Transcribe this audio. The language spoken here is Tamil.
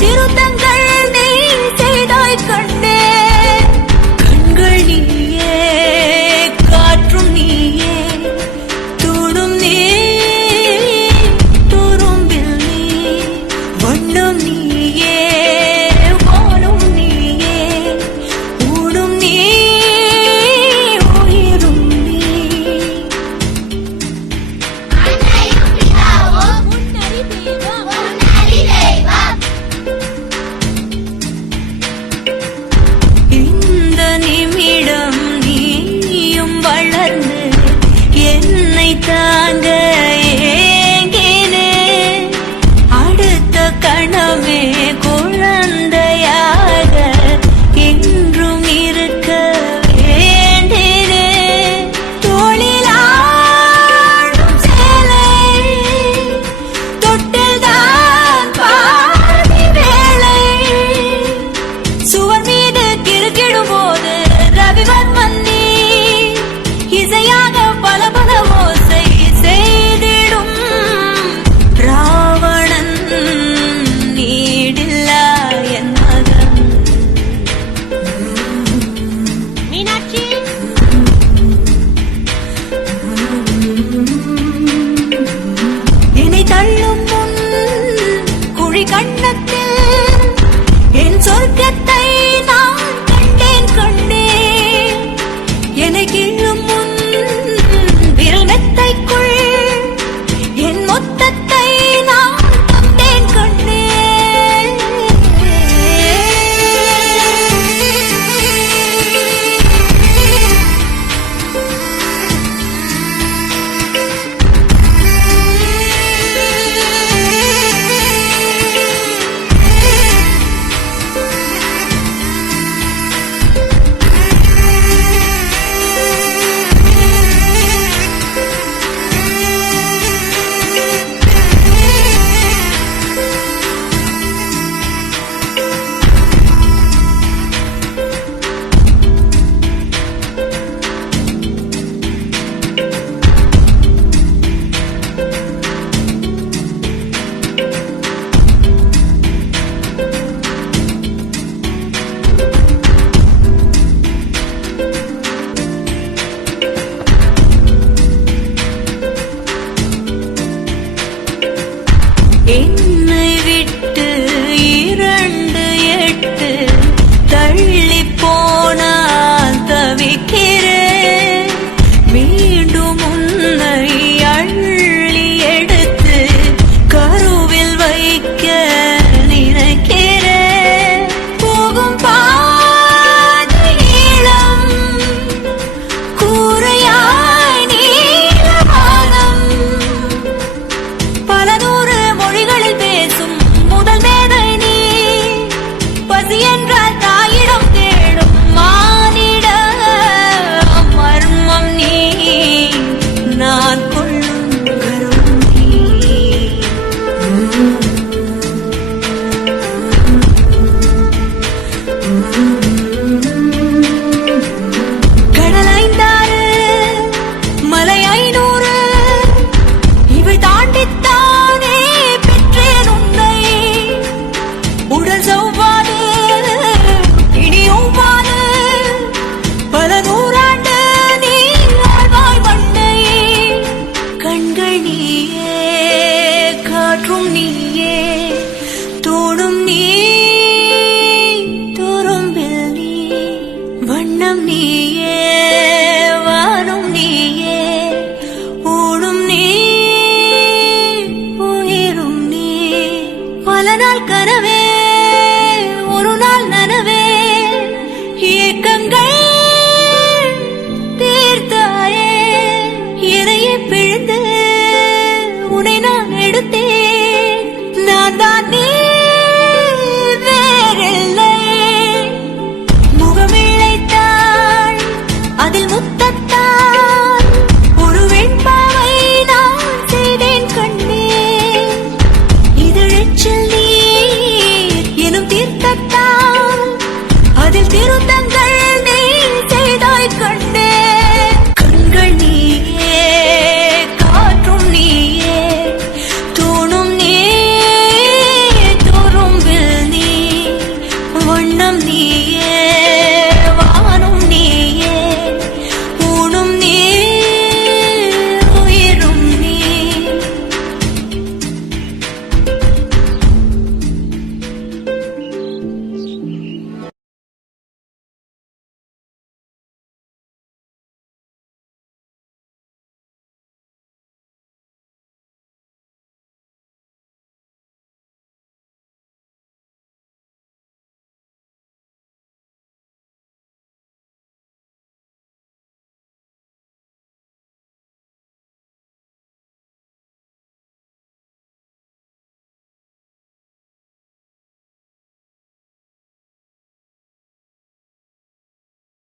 திருத்தங்கள் நீ செய்தாய் கண்ணே. கண்கள் நீயே, காற்றும் நீயே, தூணும் நீ, துரும்பில் நீ, வண்ணம் நீயே, வானும் நீயே, ஊடும் நீ, உயிரும் நீ. இந்த நிமிடம் நீயும் வளர்ந்து என்னை தாங்க ஏங்கினே. அடுத்த கணமே குழந்தையாக என்றும் இருக்க வேண்டினே. தோளிலாடும் சேலை தொட்டில்தான் பாதி வேளை. சுவர் மீது கிறுக்கிடும் போது ரவிவர்மன் நீ இசையாக பல பல ஓசை செய்திடும் ராவணன் நீடில்லா என் மகன். மீனாட்சி என்னை தள்ளும் முன் குழி கண்ணத்தில் என் சொர்க்கத்தை நான் கண்டேன் கண்டே. என்னை கிள்ளும் முன் விரல் மெத்தைக்குள் என் மொத்தத்தை நான் தந்தேன் கண்டே. என்னை விட்டு 2 8 தள்ளி போனால் தவிக்கிறேன். மீண்டும் உன்னை அள்ளி எடுத்து கருவில் வைக்க நினைக்கிறேன். போகும் பாதை நீளம், கூரையாய் நீளவானம், பல நூறு மொழிகளில் பேசும் முதல் மேதை நீ. பசி என்றால் தாயிடம் தேடும் மானிட மர்மம் நீ. நான் கொள்ளும் கரும் நீ. கடல் 5 மலை 500 இவை தாண்டித்தானே பெற்றேன் உன்னை. உடல் சௌவாது இனியொவ்வாது பல நூறாண்டு நீ வாழ்வாய் மண்ணை. கண்கள் நீயே, காற்றும் நீயே, தோடும் நீ, துரும்பில் நீ, வண்ணம் நீயே, வானும் நீயே, ஊடும் நீ, உயிரும் நீ. பல நாள் கனவே